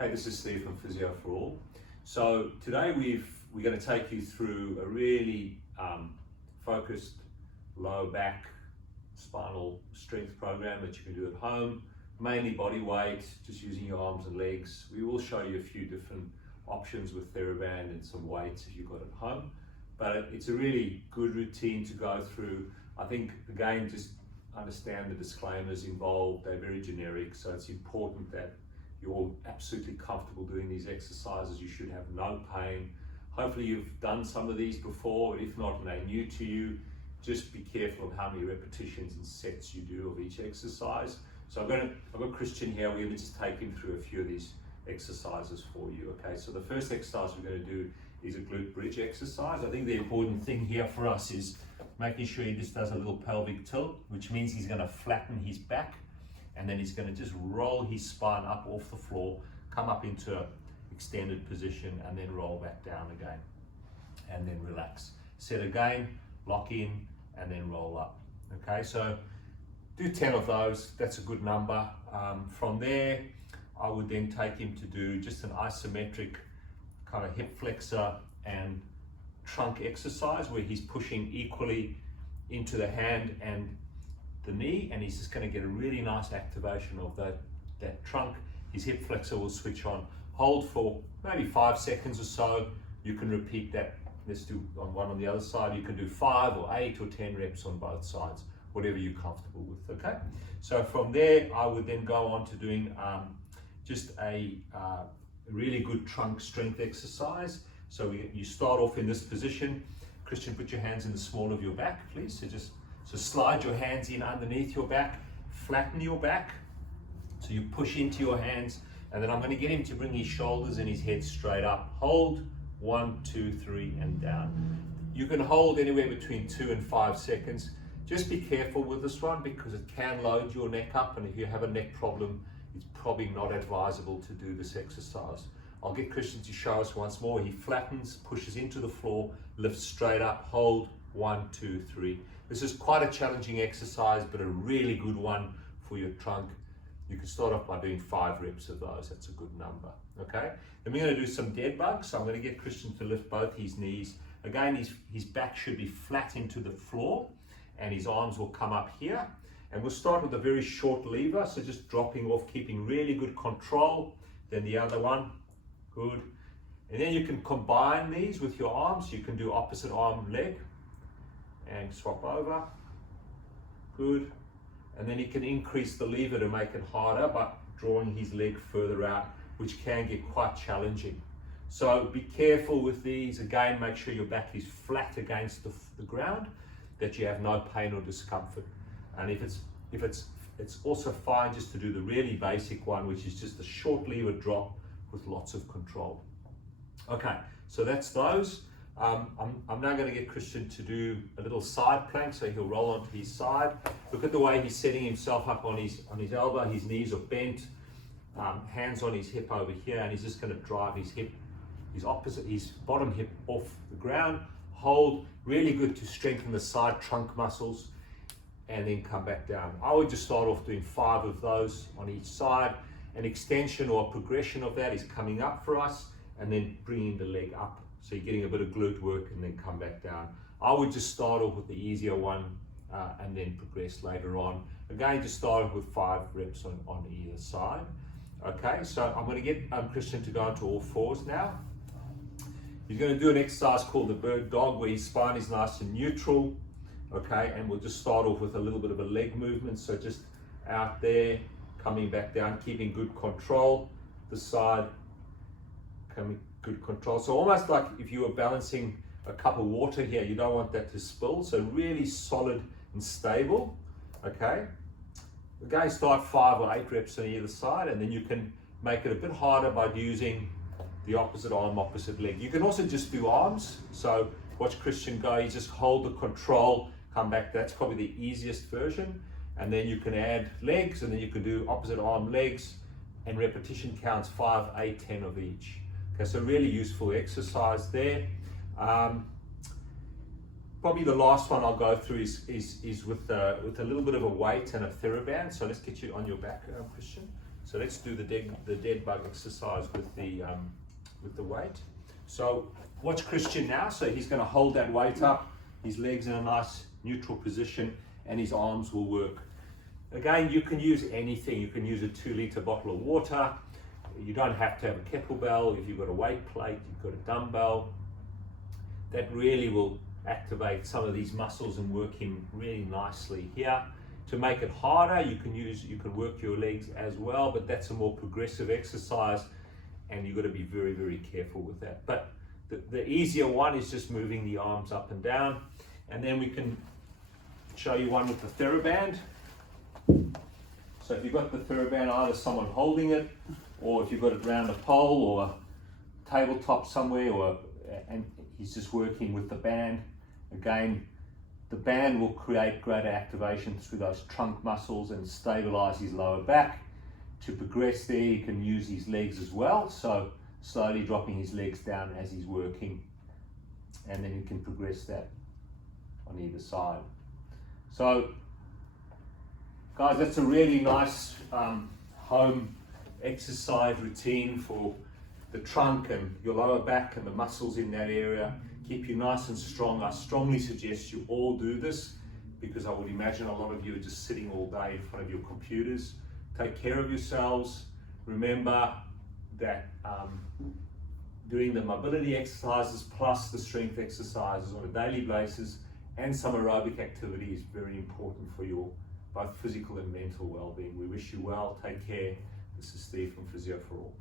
Hey, this is Steve from Physio for All. So today we're going to take you through a really focused low back spinal strength program that you can do at home, mainly body weight, just using your arms and legs. We will show you a few different options with TheraBand and some weights if you've got at home, but it's a really good routine to go through. I think, again, just understand the disclaimers involved. They're very generic, so it's important that you're all absolutely comfortable doing these exercises. You should have no pain. Hopefully you've done some of these before. If not, and they're new to you, just be careful of how many repetitions and sets you do of each exercise. So I've got Christian here. We're going to just take him through a few of these exercises for you. Okay, so the first exercise we're going to do is a glute bridge exercise. I think the important thing here for us is making sure he just does a little pelvic tilt, which means he's going to flatten his back, and then he's going to just roll his spine up off the floor, come up into an extended position, and then roll back down again, and then relax. Set again, lock in, and then roll up. Okay, so do 10 of those. That's a good number. From there, I would then take him to do just an isometric kind of hip flexor and trunk exercise where he's pushing equally into the hand and the knee, and he's just going to get a really nice activation of that trunk. His hip flexor will switch on. Hold for maybe 5 seconds or so. You can repeat that. Let's do one on the other side. You can do 5 or 8 or 10 reps on both sides, whatever you're comfortable with. Okay, so from there I would then go on to doing just a really good trunk strength exercise. So you start off in this position. Christian, put your hands in the small of your back, please. So slide your hands in underneath your back, flatten your back. So you push into your hands, and then I'm going to get him to bring his shoulders and his head straight up. Hold, 1, 2, 3, and down. You can hold anywhere between 2 and 5 seconds. Just be careful with this one because it can load your neck up, and if you have a neck problem, it's probably not advisable to do this exercise. I'll get Christian to show us once more. He flattens, pushes into the floor, lifts straight up, hold, 1, 2, 3. This is quite a challenging exercise, but a really good one for your trunk. You can start off by doing 5 reps of those. That's a good number. Okay. Then we're going to do some dead bugs. So I'm going to get Christian to lift both his knees. Again, his back should be flat into the floor, and his arms will come up here. And we'll start with a very short lever. So just dropping off, keeping really good control. Then the other one. Good. And then you can combine these with your arms. You can do opposite arm leg and swap over. Good. And then you can increase the lever to make it harder by drawing his leg further out, which can get quite challenging. So be careful with these. Again, make sure your back is flat against the ground, that you have no pain or discomfort. And if it's also fine just to do the really basic one, which is just a short lever drop with lots of control. Okay, so that's those. I'm now going to get Christian to do a little side plank, so he'll roll onto his side. Look at the way he's setting himself up on his elbow. His knees are bent, hands on his hip over here, and he's just going to drive his bottom hip off the ground. Hold, really good to strengthen the side trunk muscles, and then come back down. I would just start off doing 5 of those on each side. An extension or a progression of that is coming up for us, and then bringing the leg up. So you're getting a bit of glute work and then come back down. I would just start off with the easier one and then progress later on. Again, just start with 5 reps on either side. Okay, so I'm going to get Christian to go into all 4s now. He's going to do an exercise called the bird dog, where his spine is nice and neutral. Okay, and we'll just start off with a little bit of a leg movement. So just out there, coming back down, keeping good control. The side, coming good control. So almost like if you were balancing a cup of water here, you don't want that to spill. So really solid and stable. Okay. Again, start 5 or 8 reps on either side, and then you can make it a bit harder by using the opposite arm, opposite leg. You can also just do arms. So watch Christian go. You just hold the control, come back. That's probably the easiest version. And then you can add legs, and then you can do opposite arm legs, and repetition counts 5, 8, 10 of each. Okay, so really useful exercise there. Probably the last one I'll go through is with a little bit of a weight and a TheraBand. So let's get you on your back, Christian. So let's do the dead bug exercise with the weight. So watch Christian now. So he's going to hold that weight up, his legs in a nice neutral position, and his arms will work. Again, you can use anything. You can use a 2-liter bottle of water. You don't have to have a kettlebell. If you've got a weight plate, you've got a dumbbell. That really will activate some of these muscles and work him really nicely here. To make it harder, you can work your legs as well, but that's a more progressive exercise, and you've got to be very, very careful with that. But the easier one is just moving the arms up and down, and then we can show you one with the TheraBand. So if you've got the TheraBand, either someone holding it, or if you've got it around a pole or a tabletop somewhere, and he's just working with the band. Again, the band will create greater activation through those trunk muscles and stabilize his lower back. To progress there, he can use his legs as well, so slowly dropping his legs down as he's working, and then you can progress that on either side. So guys, that's a really nice home exercise routine for the trunk and your lower back and the muscles in that area. Keep you nice and strong. I strongly suggest you all do this, because I would imagine a lot of you are just sitting all day in front of your computers. Take care of yourselves. Remember that doing the mobility exercises plus the strength exercises on a daily basis and some aerobic activity is very important for your both physical and mental well-being. We wish you well. Take care. This is Steve from Physio for All.